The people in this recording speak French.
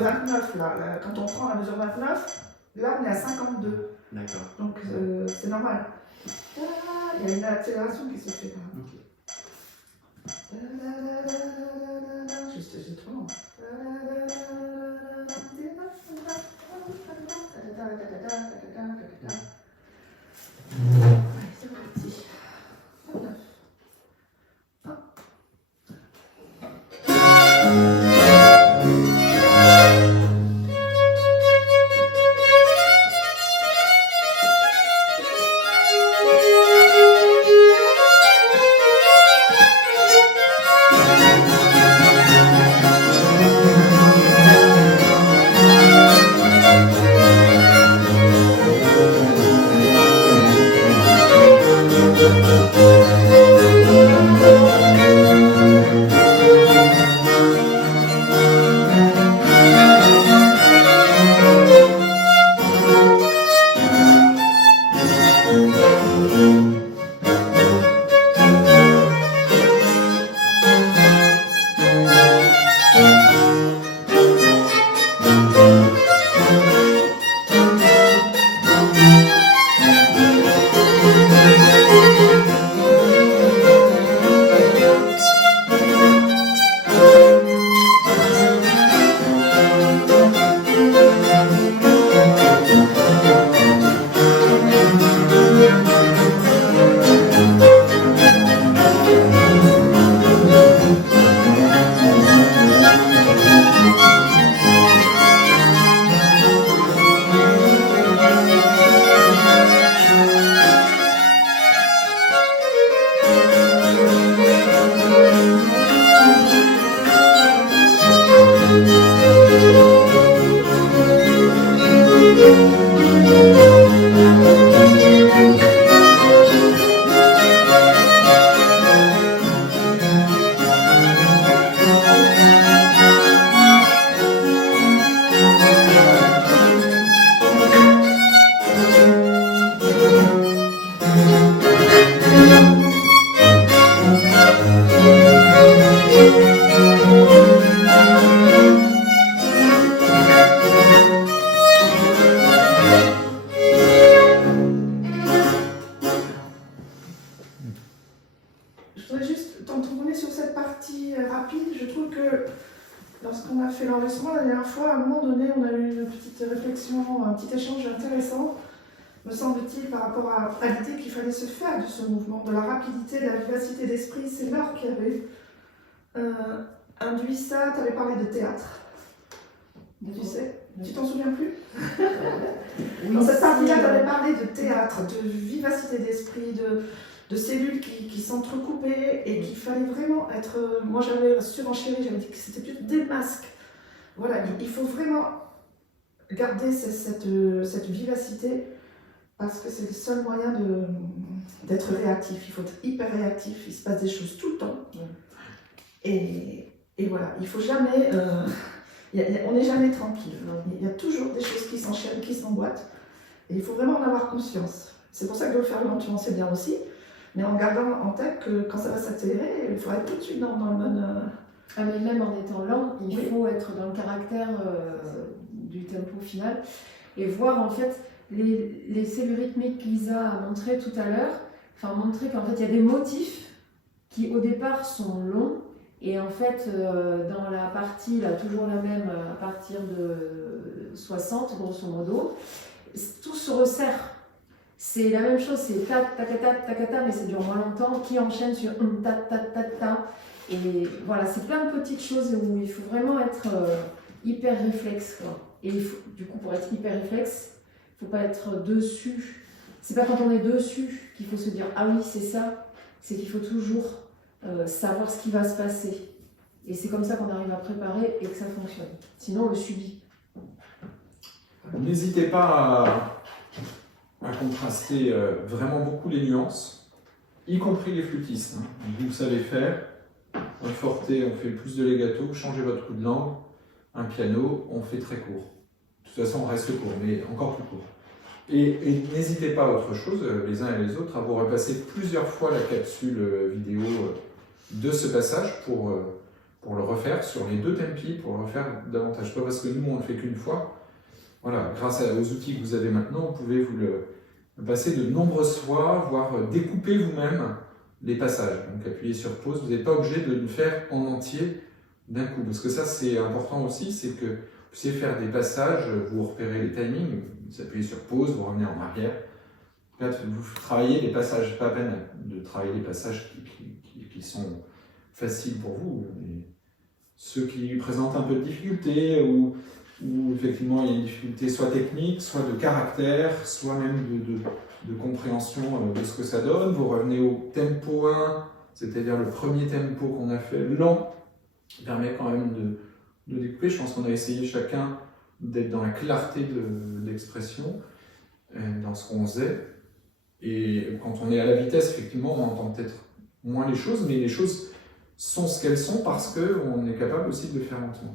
29 là, quand on prend la mesure 29, là on est à 52. D'accord. Donc c'est normal. Il y a une accélération qui se fait là. Okay. C'est trop long. Allez, c'est parti. 29. Je voudrais juste t'entourner sur cette partie rapide. Je trouve que lorsqu'on a fait l'enregistrement la dernière fois, à un moment donné, on a eu une petite réflexion, un petit échange intéressant, me semble-t-il, par rapport à l'idée qu'il fallait se faire de ce mouvement, de la rapidité, de la vivacité d'esprit. C'est Laure qui avait induit ça. Tu avais parlé de théâtre. Tu sais, tu t'en souviens plus? Oui, dans cette partie-là, tu avais parlé de théâtre, de vivacité d'esprit, de cellules qui s'entrecoupaient et qu'il fallait vraiment être... Moi, j'avais surenchéri, j'avais dit que c'était plus des masques. Voilà, il faut vraiment garder cette vivacité parce que c'est le seul moyen d'être réactif. Il faut être hyper réactif, il se passe des choses tout le temps. Et voilà, il faut jamais... on n'est jamais tranquille. Il y a toujours des choses qui s'enchaînent, qui s'emboîtent. Et il faut vraiment en avoir conscience. C'est pour ça que de le faire lentement, c'est bien aussi. Mais en gardant en tête que quand ça va s'accélérer, il faudra être tout de suite dans le mode... Ah, mais même en étant lent, il faut être dans le caractère du tempo final et voir en fait les cellules rythmiques qu'Isa a montré tout à l'heure, enfin montrer qu'en fait il y a des motifs qui au départ sont longs et en fait dans la partie là toujours la même à partir de 60 grosso modo, tout se resserre. C'est la même chose, c'est ta ta ta ta ta ta ta, mais ça dure moins longtemps, qui enchaîne sur ta ta ta ta. Et voilà, c'est plein de petites choses où il faut vraiment être hyper réflexe, quoi. Et il faut, du coup, pour être hyper réflexe, il ne faut pas être dessus. C'est pas quand on est dessus qu'il faut se dire ah oui, c'est ça. C'est qu'il faut toujours savoir ce qui va se passer. Et c'est comme ça qu'on arrive à préparer et que ça fonctionne. Sinon, on le subit. N'hésitez pas à contraster vraiment beaucoup les nuances, y compris les flûtistes. Vous savez faire. Un forte, on fait plus de legato, changez votre coup de langue. Un piano, on fait très court. De toute façon, on reste court, mais encore plus court. Et n'hésitez pas à autre chose, les uns et les autres, à vous repasser plusieurs fois la capsule vidéo de ce passage pour pour le refaire sur les 2 tempi, pour le refaire davantage. Pas parce que nous, on le fait qu'une fois. Voilà, grâce aux outils que vous avez maintenant, vous pouvez vous le passer de nombreuses fois, voire découper vous-même les passages. Donc appuyez sur pause, vous n'êtes pas obligé de le faire en entier d'un coup. Parce que ça, c'est important aussi, c'est que vous puissiez faire des passages, vous repérez les timings, vous appuyez sur pause, vous revenez en arrière. Là, vous travaillez les passages, pas à peine de travailler les passages qui sont faciles pour vous. Et ceux qui présentent un peu de difficulté ou effectivement il y a une difficulté soit technique, soit de caractère, soit même de compréhension de ce que ça donne. Vous revenez au tempo 1, c'est-à-dire le premier tempo qu'on a fait, lent, qui permet quand même de découper. Je pense qu'on a essayé chacun d'être dans la clarté d'expression, dans ce qu'on faisait. Et quand on est à la vitesse, effectivement, on entend peut-être moins les choses, mais les choses sont ce qu'elles sont parce qu'on est capable aussi de le faire lentement.